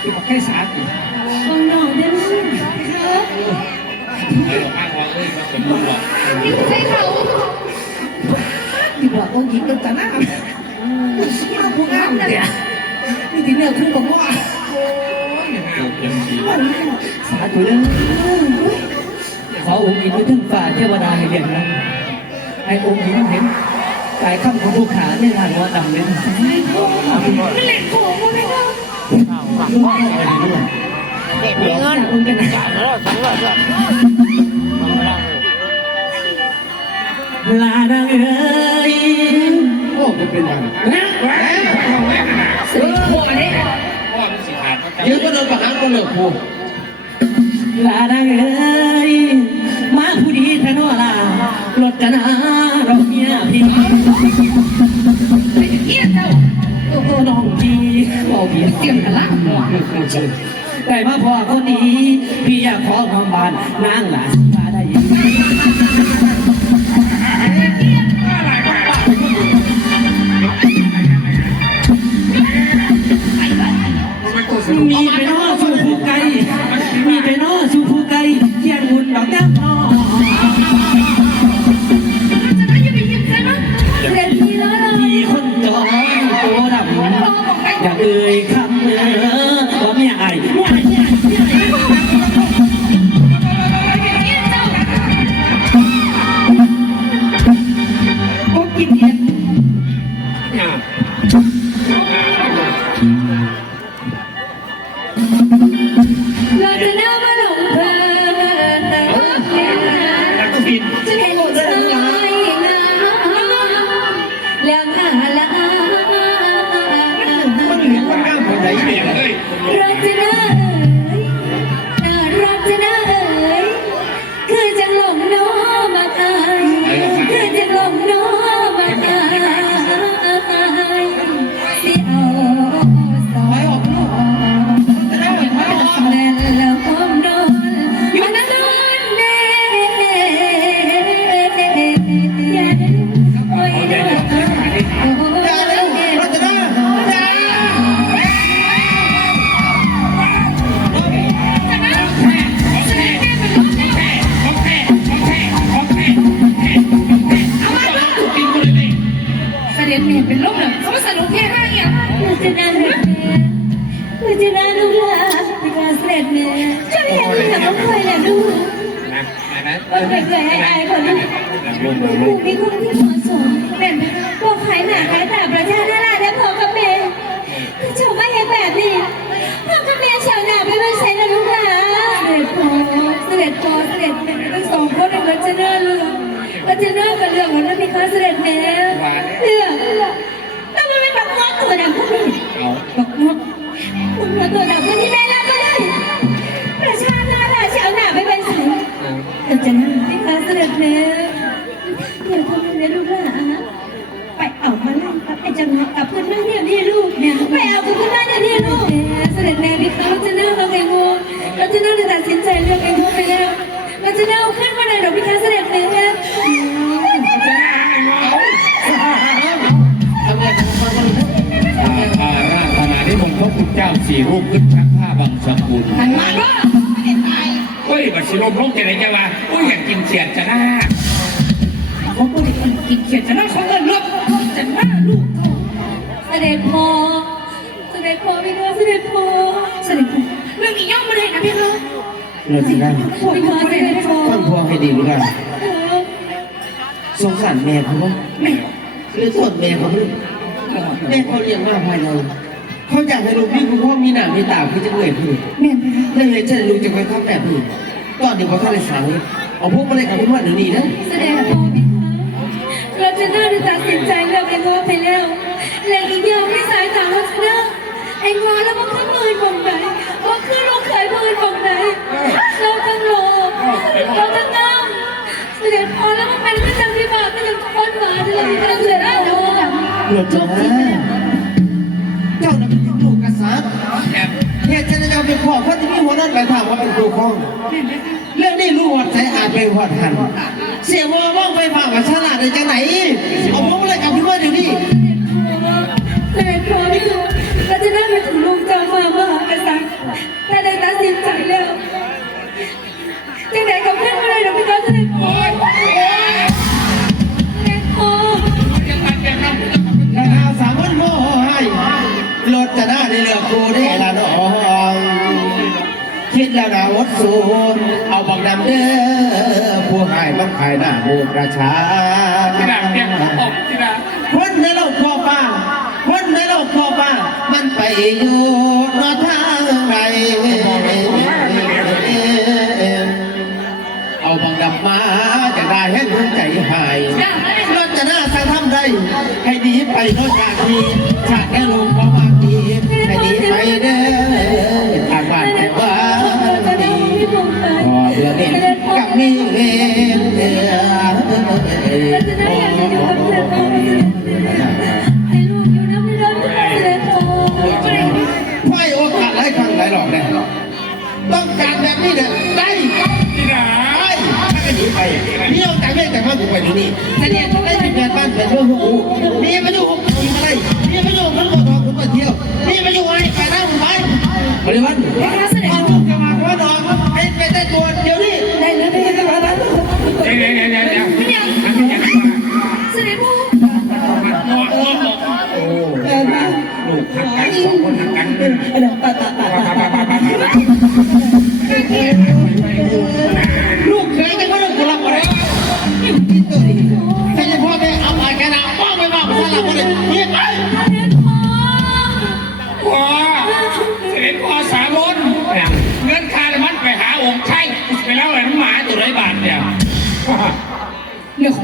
ได้ดีแต่งูทำเอาข้าดีเสด็จพ่อระดับเจ้าของน่ะบอกจะบอกนักบอกนักบอกนักถึงทำนี่ก็รำมาแต่ละเขาดังเจตนาที่ว่าสิ่งการที่รู้ว่าพี่ด่ากันพี่ด่าคุณมีนี่มามาแบบเก่งกับเรานะเสียบเงินนะยิบไรยิบเยอะสบายกแค่สาธุฟังหน่อยได้ไหมครับไม่หรอกข้างวางเลยมาสมบูรณ์หรอกนี่ใช่เขาที่บอกองค์หญิงกันแต่หน้าผู้งามเนี่ยนี่ที่เนี่ยคือบอกว่าถูกยังดีสาธุเลยขอองค์หญิงไปถึงฝ่าเทวดาให้เรียนนะให้องค์หญิงเห็นกายข้ามของผู้ขาเนี่ยทางว่าดำเนี่ยไม่เล่นโขงไม่ได้ ด้วยอะไรด้วยเด็กมีเงินคุณกันนะลาดังเอ้ยโอ้เป็นเป็นวันนะแหวนแหวนเสือพวกนี้พ่อมันสิขาดก็ยืนก็เดินประหารก็เลิกพูลาดังเอ้ยมาผู้ดีทะโนลารถจนาเราเมียพี่ บอกพี่เตรียมกันละแต่มาพอคนดีพี่อยากขอความบานนางหลาสิพาได้มีไปนอสู่ เอ่ย ขึ้นชักผ้าบางสกุลมันมาว่าเฮ้ยบัตรสิลมลงจะไหนจะว่าโอ้ยอยากกินเสียดจะน่าเขาพูดกินเขียดจะน่าเขาเงินลบจะน่าลูกเขาเสด็จพ่อเสด็จพ่อพี่คะเสด็จพ่อเสด็จพ่อเรื่องนี้ย่อมมาเลยนะพี่คะเราจะได้พี่คะเสด็จพ่อฟังพวงให้ดีด้วยกันสงสารแม่เขาว่างแม่คือส่วนแม่เขาด้วยแม่เขาเลี้ยงมาภายใน เขาอยากให้ลูกพี่คุณพ่อมีหนามีตาคือจะเหนื่อยพี่แม่นบ่คะนั่นเลยจะลูกจะไปทำแบบผือตอนเดี๋ยวพอเข้าเลยสาวเอาพวกมาเลยกับคุณพ่อเดี๋ยวนี้นะแสดงพ่อไหมคะเราจะน่าจะตัดสินใจเลืกไอ้ง้อไปแล้วและอีกอย่างที่สายถามว่าจะเลือกไอ้ง้อแล้วมันคือมือของไหนมันคือลูกเขยมือของไหนเราทั้งรลกเราทั้งน้ำเสด็จพอแล้วมันเป็นพระจันที่บาทไม่ยังคนหาเลยเราจะเลือกไอ้ง้อ หลบจ้า เหตุจะจะเป็นพ่อคนที่มีหัวนั่นไปถามว่าเป็นครูของเรื่องนี้รู้วัดใจอาจไปวัดหันเสียมอมองไปฟังกับฉลาดในจังไหนเอาพวกอะไรกับพี่ว่าเดี๋ยวนี้แต่พอพี่คือเราจะได้มาถึงลูกเจ้ามามหากษัตริย์ สูนเอาบังนำเด้อผู้ให้บังขายหน้าหมูประชาที่ดาเปียกออกที่ดาคนในโลกพ่อป้าคนในโลกพ่อป้ามันไปอยู่ เราจะได้อยากจะอยู่กับเสด็จพ่อให้ลูกอยู่น้ำไม่ร้อนเสด็จพ่อไม่โอกาสหลายครั้งหลายหลอกแน่ต้องการแบบนี้เนี่ยได้ที่ดาได้ถ้าก็หนีไปนี่เอาแต่แม่แต่พ่อกูไปที่นี่แต่เนี่ยต้องได้เป็นแฟนบ้านเป็นเพื่อนพวกกูนี่มาอยู่ผมทำอะไรนี่มาอยู่ผมก็ทองผมมาเที่ยวนี่มาอยู่ไอ้ไปนั่งไปบริวัตร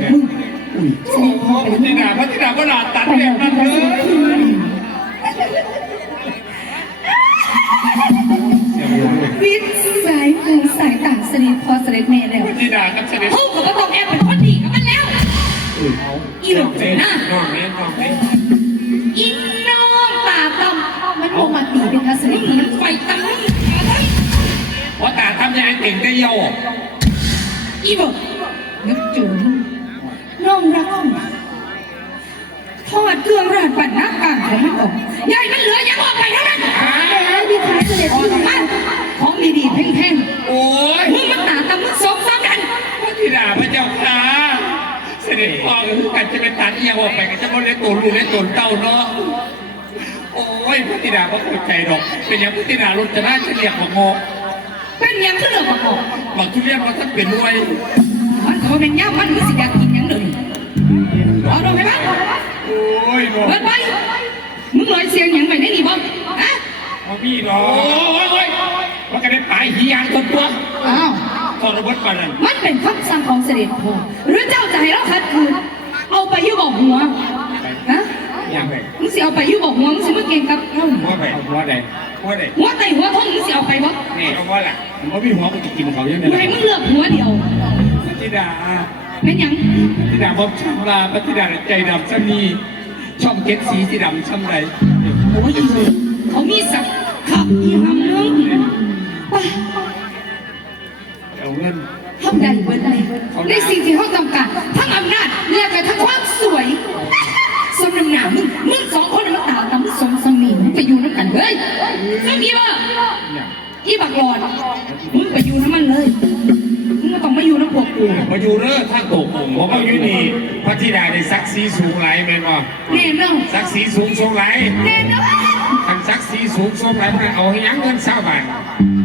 รื่องของมึงโอ้โหพัฒนาพัฒนาพัฒนาตัดแบบนั้นเลยวิทย์สายหูสายตาเสด็จพ่อเสด็จแม่แล้วพัฒนาครับเสด็จเขาก็บ่ต้อ น้องรักของทอดเครื่องราดปั่นน้ำกันของมันออกยายมันเหลือยังออกไปเท่านั้นแล้วดีท้ายเสด็จพี่มันของดีๆแพงโอ้ยๆมึงมันตาตำมึงสมซ้ำกันพัฒนาพระเจ้าค่ะเสด็จพ่อกันจะเป็นตัดเอียงออกไปกันจะมาเล่นตูนลูกเล่นตูนเต้าเนาะโอ้ยพัฒนาก็เข้าใจดอก เป็นอย่างพัฒนารถจะน่าจะเรียกของงอเป็นหยังขึ้นเลยบอกบอกบางทุเรียนมันท่านเป็นด้วยมันก็เป็นย่ามันมึงสิอยากกินหยัง เลยเอาลงไปบ้างโอ้ยน้องเปิดไปมึงลอยเสียงหยังไปได้ดีบ้างฮะพ่อพี่น้องโอ้ยโอ้ยมันก็ได้ปลายหียางคนตัวอ้าวทรบดปานนั้นมันเป็นคำสั่งของเสด็จพ่อหรือเจ้าจะให้เราขัดขืนเอาไปอยืบอกหัวนะอย่างไรมึงสิเอาไปอยืบอกหัวมึงสิมาเก่งกับเอ้าหัวไปหัวใดหัวใดหัวไตหัวท้องมึงสิเอาไปบ่นี่เอาว่าล่ะมันบ่มีหัวมันจะกินเขาอย่างกูนี้ให้มึงเลือกหัวเดียวธิดา เป็นหยังธิดาบอกช่างลาพระธิดาใจดำซ้ำนีช่องเก็ดสีสีดำซ้ำไรโอ้ยอีเว้ยเขามีสักขับอีหาอยู่นี่พระธิดาในซักซีสูงไหลแม่นบ่แน่นอนซักซีสูงทรงไหลแน่นอนคันซักซีสูงทรงไหลมันเอาให้ยังเงินเศร้าบาท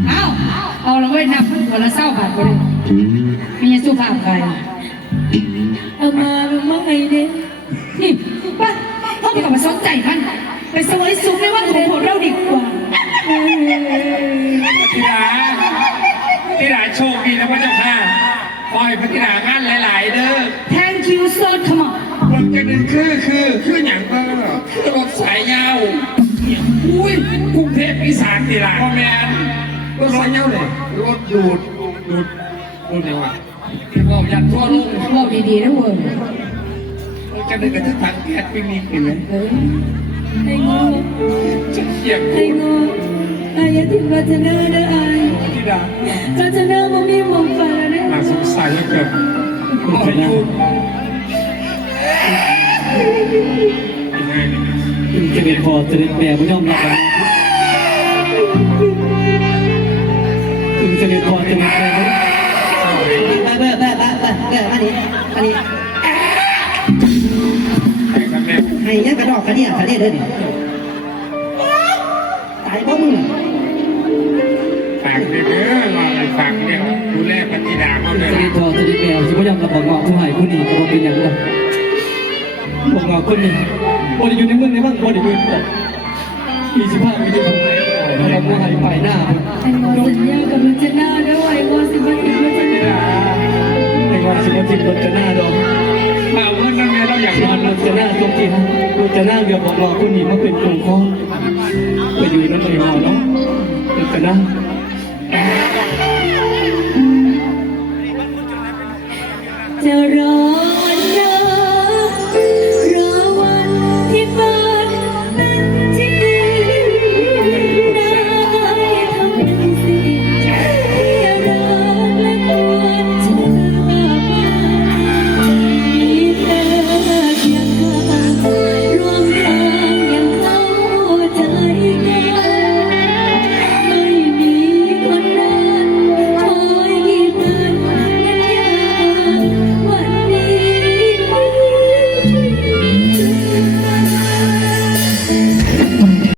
เอาเอาละเว้ยนับคนละเศร้าบาทก็เลยมีสุภาพใครเอามาหรือไม่เนี่ยนี่ไปเขาไม่ต้องมาสนใจมันไปสวยสุขในวันของพวกเราดีกว่าพระธิดาพระธิดาโชคดีนะพระเจ้าค่ะขอให้พระธิดางาน ตีหลังพ่อแม่นรถสายยาวเลยรถดูดดูดดูดไหนวะที่ว่ายันทั่วโลกบอกดีๆนะเว้ยจะได้กับทางแคทไม่มีเห็นไหมไอ้โง่จะเขียบไอ้โง่ไอ้อยาทิ้งรัตนาเด้อไอ้ธิดารัตนาบ่มีมองฟ้าเด้อน่าสงสารเหลือเกินโอ้ยอยู่ยังไงเนี่ยจะเป็นพอจะเป็นแม่ผู้ยอมรับ จะเป็นพอจะเป็นแม่ผู้ไปไปไปไปไปไปมาดิมาดิไอ้ครับแม่ให้ยังกระดอกกระเดี่ยกระเดี่ยเด้อตายเพราะมึงฝากเด้อว่าไปฝากเนี่ยดูแลปฏิดาเขาเลยจะเป็นพอจะเป็นแม่ที่ผู้ยอมรับบอกว่าผู้หายผู้นี้ก็เป็นอย่างนั้นบอกว่าคนนี้บ่ได้อยู่ในเมืองในบ้านบ่ได้อยู่มีสิบห้าปีที่ผมเราผู้หายไปหน้า ไอ้โง่สัญญากับรัตนาด้อไอ้โง่สิบ่ทิ้งรัตนาในวันสิบวันที่รถจะหน้าดอกมาเมื่อนั้นเราอยากนอนนรถจนาตรงที่รถจะหน้าเรือบอกว่าผู้นี้มาเป็นกลุ่มของไปอยู่นั่นเลยเนาะรถจนาจะรอ